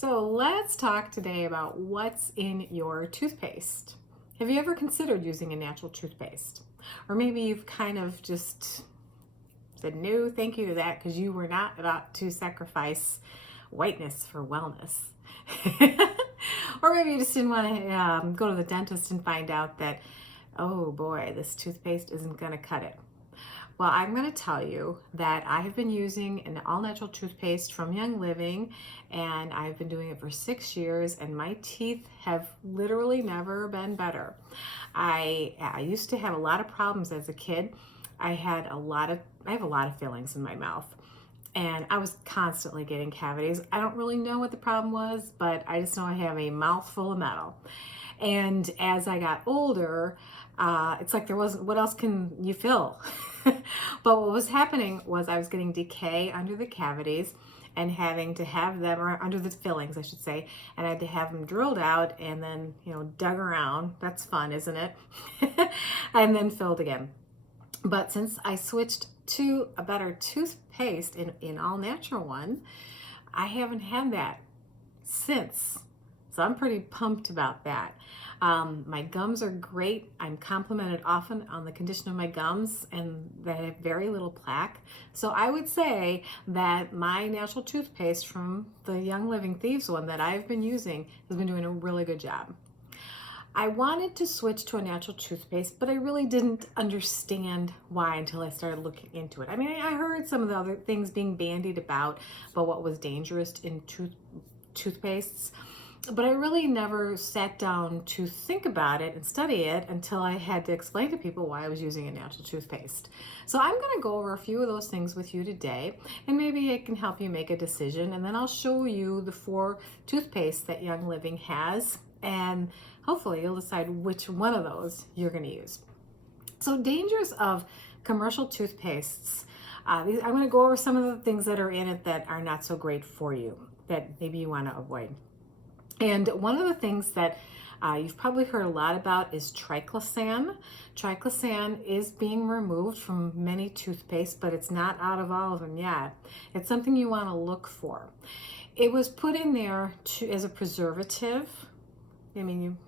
So let's talk today about what's in your toothpaste. Have you ever considered using a natural toothpaste? Or maybe you've kind of just said no, thank you to that because you were not about to sacrifice whiteness for wellness. Or maybe you just didn't want to go to the dentist and find out that, oh boy, this toothpaste isn't going to cut it. Well, I'm going to tell you that I have been using an all-natural toothpaste from Young Living, and I've been doing it for 6 years, and my teeth have literally never been better. I used to have a lot of problems as a kid. I have a lot of fillings in my mouth, and I was constantly getting cavities. I don't really know what the problem was, but I just know I have a mouthful of metal. And as I got older, it's like there wasn't, what else can you fill? But what was happening was I was getting decay under the cavities and having to have them, or under the fillings, I should say, and I had to have them drilled out and then, dug around. That's fun, isn't it? And then filled again. But since I switched to a better toothpaste, in all natural one, I haven't had that since. So I'm pretty pumped about that. My gums are great. I'm complimented often on the condition of my gums, and they have very little plaque. So I would say that my natural toothpaste from the Young Living Thieves one that I've been using has been doing a really good job. I wanted to switch to a natural toothpaste, but I really didn't understand why until I started looking into it. I mean, I heard some of the other things being bandied about what was dangerous in toothpastes, but I really never sat down to think about it and study it until I had to explain to people why I was using a natural toothpaste. So I'm going to go over a few of those things with you today, and maybe it can help you make a decision, and then I'll show you the 4 toothpastes that Young Living has, and hopefully you'll decide which one of those you're going to use. So dangers of commercial toothpastes. I'm going to go over some of the things that are in it that are not so great for you, that maybe you want to avoid. And one of the things that you've probably heard a lot about is triclosan. Triclosan is being removed from many toothpastes, but it's not out of all of them yet. It's something you want to look for. It was put in there as a preservative. I mean,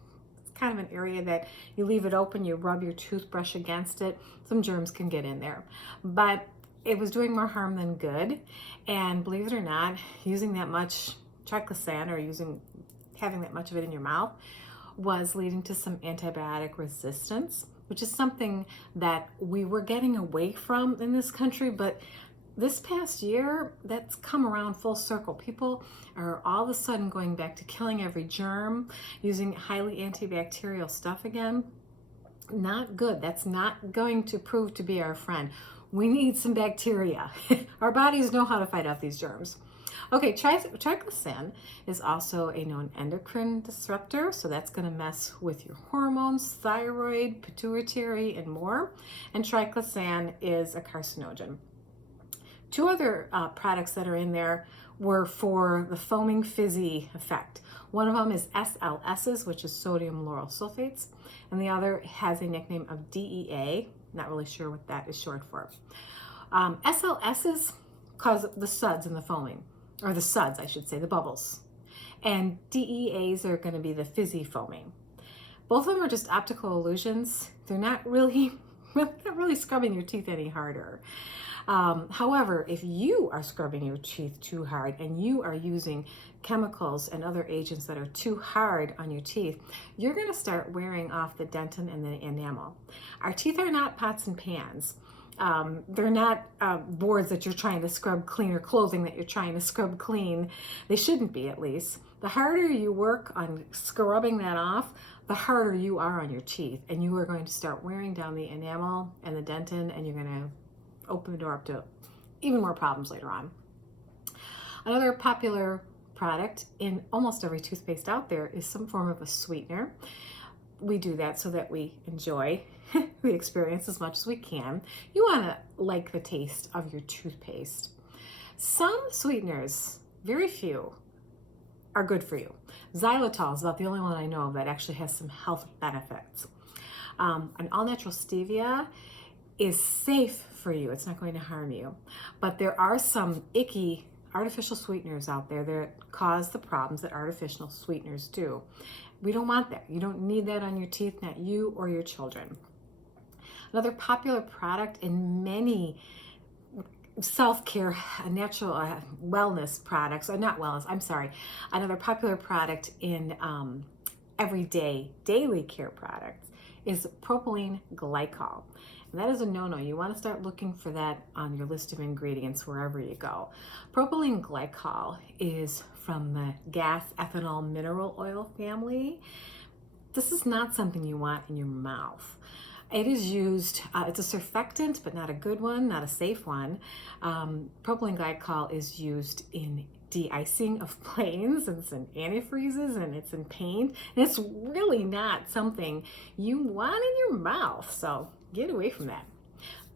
it's kind of an area that you leave it open, you rub your toothbrush against it, some germs can get in there. But it was doing more harm than good. And believe it or not, using that much triclosan, or having that much of it in your mouth, was leading to some antibiotic resistance, which is something that we were getting away from in this country, but this past year, that's come around full circle. People are all of a sudden going back to killing every germ, using highly antibacterial stuff again. Not good. That's not going to prove to be our friend. We need some bacteria. Our bodies know how to fight off these germs. Okay, triclosan is also a known endocrine disruptor, so that's going to mess with your hormones, thyroid, pituitary, and more. And triclosan is a carcinogen. 2 other products that are in there were for the foaming fizzy effect. One of them is SLSs, which is sodium lauryl sulfates, and the other has a nickname of DEA. Not really sure what that is short for. SLSs cause the suds in the foaming, or the suds, I should say, the bubbles. And DEAs are going to be the fizzy foaming. Both of them are just optical illusions. They're not really scrubbing your teeth any harder. However, if you are scrubbing your teeth too hard and you are using chemicals and other agents that are too hard on your teeth, you're going to start wearing off the dentin and the enamel. Our teeth are not pots and pans. They're not boards that you're trying to scrub clean, or clothing that you're trying to scrub clean. They shouldn't be, at least. The harder you work on scrubbing that off, the harder you are on your teeth, and you are going to start wearing down the enamel and the dentin, and you're going to open the door up to even more problems later on. Another popular product in almost every toothpaste out there is some form of a sweetener. We do that so that we enjoy the experience as much as we can. You want to like the taste of your toothpaste. Some sweeteners, very few, are good for you. Xylitol is about the only one I know of that actually has some health benefits. An all-natural stevia is safe for you. It's not going to harm you. But there are some icky artificial sweeteners out there that cause the problems that artificial sweeteners do. We don't want that. You don't need that on your teeth, not you or your children. Another popular product in many self-care, natural wellness products, or not wellness, I'm sorry, another popular product in everyday, daily care products is propylene glycol. And that is a no-no. You want to start looking for that on your list of ingredients wherever you go. Propylene glycol is from the gas ethanol mineral oil family. This is not something you want in your mouth. It is used, it's a surfactant, but not a good one, not a safe one. Propylene glycol is used in de-icing of planes, and it's in antifreezes, and it's in paint. And it's really not something you want in your mouth, so get away from that.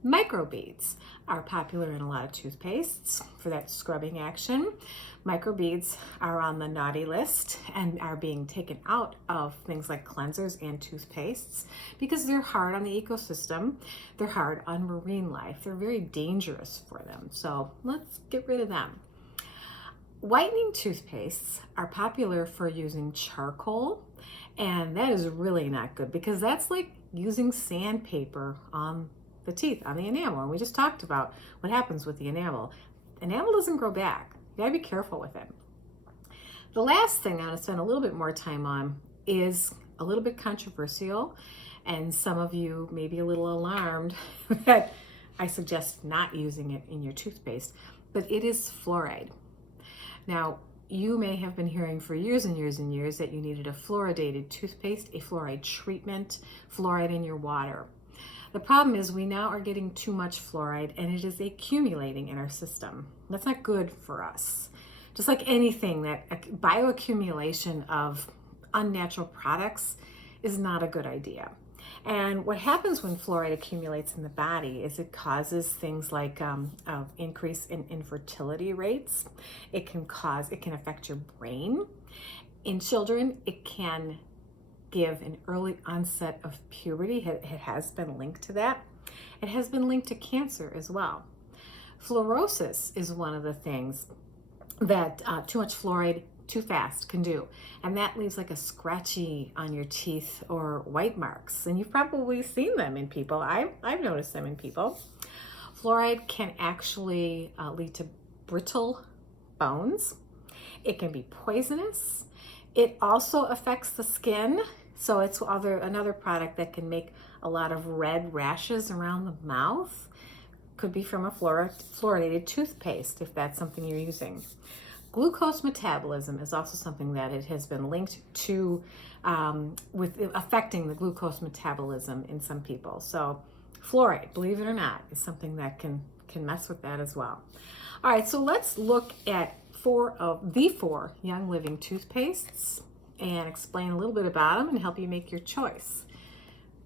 Microbeads are popular in a lot of toothpastes for that scrubbing action. Microbeads are on the naughty list and are being taken out of things like cleansers and toothpastes because they're hard on the ecosystem. They're hard on marine life. They're very dangerous for them. So let's get rid of them. Whitening toothpastes are popular for using charcoal, and that is really not good because that's like using sandpaper on the teeth, on the enamel. And we just talked about what happens with the enamel. Enamel doesn't grow back. You gotta be careful with it. The last thing I want to spend a little bit more time on is a little bit controversial, and some of you may be a little alarmed that I suggest not using it in your toothpaste, but it is fluoride. Now, you may have been hearing for years and years and years that you needed a fluoridated toothpaste, a fluoride treatment, fluoride in your water. The problem is we now are getting too much fluoride and it is accumulating in our system. That's not good for us. Just like anything, that bioaccumulation of unnatural products is not a good idea. And what happens when fluoride accumulates in the body is it causes things like increase in infertility rates. It can affect your brain. In children, it can give an early onset of puberty. It has been linked to that. It has been linked to cancer as well. Fluorosis is one of the things that too much fluoride too fast can do, and that leaves like a scratchy on your teeth or white marks, and you've probably seen them in people. I've noticed them in people. Fluoride can actually lead to brittle bones. It can be poisonous. It also affects the skin, so it's another product that can make a lot of red rashes around the mouth. Could be from a fluoridated toothpaste if that's something you're using. Glucose metabolism is also something that it has been linked to with affecting the glucose metabolism in some people. So fluoride, believe it or not, is something that can mess with that as well. All right, so let's look at the four Young Living toothpastes and explain a little bit about them and help you make your choice,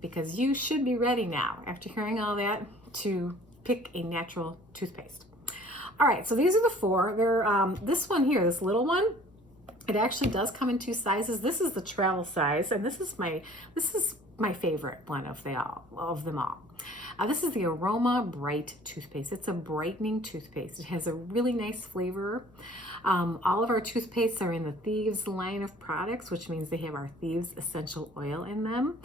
because you should be ready now, after hearing all that, to pick a natural toothpaste. All right, so these are the four. They're this one here, this little one, it actually does come in two sizes. This is the travel size, and this is my favorite one of them all. This is the Aroma Bright toothpaste. It's a brightening toothpaste. It has a really nice flavor. All of our toothpastes are in the Thieves line of products, which means they have our Thieves essential oil in them.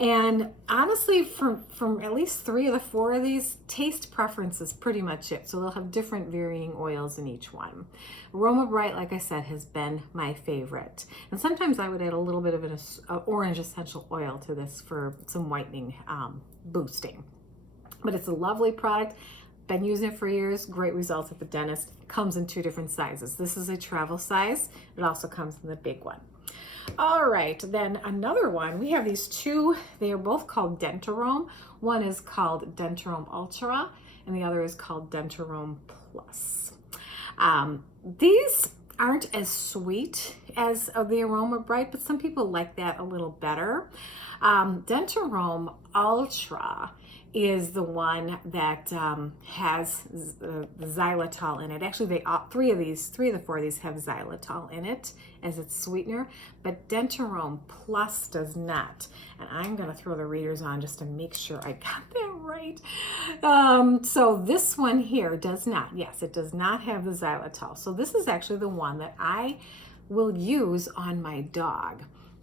And honestly, from at least 3 of the 4 of these, taste preference is pretty much it. So they'll have different varying oils in each one. Aroma Bright, like I said, has been my favorite. And sometimes I would add a little bit of an orange essential oil to this for some whitening boosting. But it's a lovely product. Been using it for years. Great results at the dentist. It comes in 2 different sizes. This is a travel size. It also comes in the big one. All right, then another one. We have these 2. They are both called Dentarome. One is called Dentarome Ultra, and the other is called Dentarome Plus. These aren't as sweet as the Aroma Bright, but some people like that a little better. Dentarome Ultra is the one that has the xylitol in it. Actually, 3 of the 4 of these have xylitol in it as its sweetener, but Dentarome Plus does not. And I'm gonna throw the readers on just to make sure I got that Right. So this one here does not, yes, it does not have the xylitol. So this is actually the one that I will use on my dog.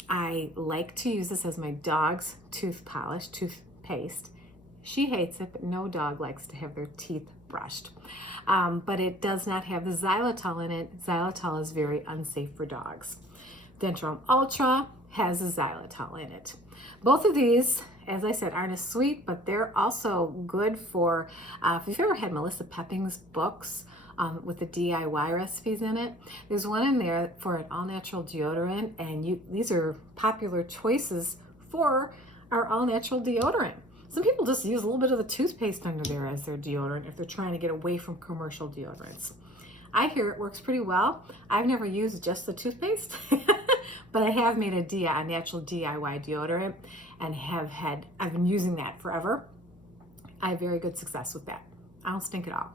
I like to use this as my dog's toothpaste. She hates it, but no dog likes to have their teeth brushed. But it does not have the xylitol in it. Xylitol is very unsafe for dogs. Dentron Ultra has the xylitol in it. Both of these, as I said, aren't as sweet, but they're also good for, if you've ever had Melissa Pepping's books with the DIY recipes in it, there's one in there for an all-natural deodorant, and these are popular choices for our all-natural deodorant. Some people just use a little bit of the toothpaste under there as their deodorant if they're trying to get away from commercial deodorants. I hear it works pretty well. I've never used just the toothpaste, but I have made a natural DIY deodorant and I've been using that forever. I have very good success with that. I don't stink at all.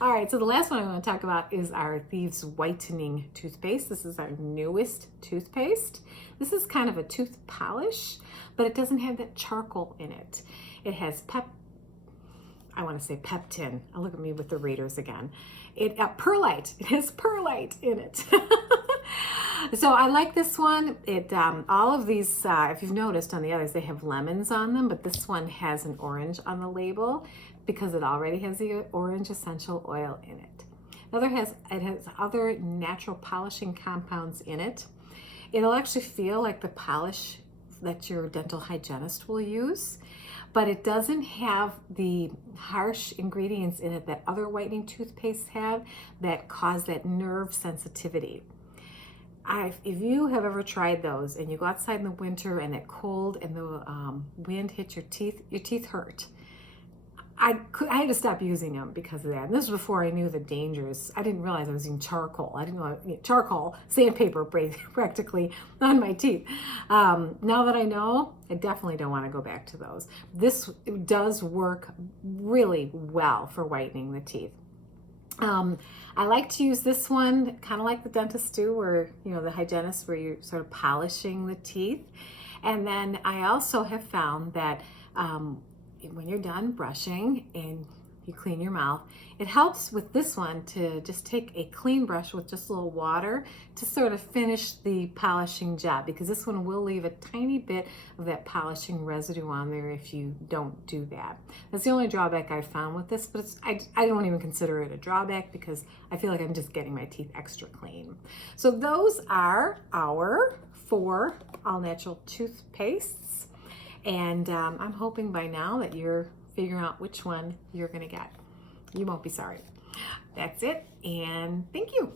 All right, so the last one I want to talk about is our Thieves Whitening Toothpaste. This is our newest toothpaste. This is kind of a tooth polish, but it doesn't have that charcoal in it. It has peptin. I'll look at me with the readers again. Perlite. It has perlite in it. So I like this one. All of these, if you've noticed on the others, they have lemons on them, but this one has an orange on the label because it already has the orange essential oil in it. It has other natural polishing compounds in it. It'll actually feel like the polish that your dental hygienist will use, but it doesn't have the harsh ingredients in it that other whitening toothpastes have that cause that nerve sensitivity. If you have ever tried those and you go outside in the winter and that cold and the wind hits your teeth hurt. I had to stop using them because of that. And this was before I knew the dangers. I didn't realize I was using charcoal. I didn't know charcoal, sandpaper practically on my teeth. Now that I know, I definitely don't want to go back to those. This does work really well for whitening the teeth. I like to use this one kind of like the dentist do, where, the hygienist, where you're sort of polishing the teeth. And then I also have found that when you're done brushing and you clean your mouth, it helps with this one to just take a clean brush with just a little water to sort of finish the polishing job, because this one will leave a tiny bit of that polishing residue on there if you don't do that. That's the only drawback I found with this, but I don't even consider it a drawback because I feel like I'm just getting my teeth extra clean. So those are our 4 all-natural toothpastes, and I'm hoping by now that you're figuring out which one you're going to get. You won't be sorry. That's it, and thank you.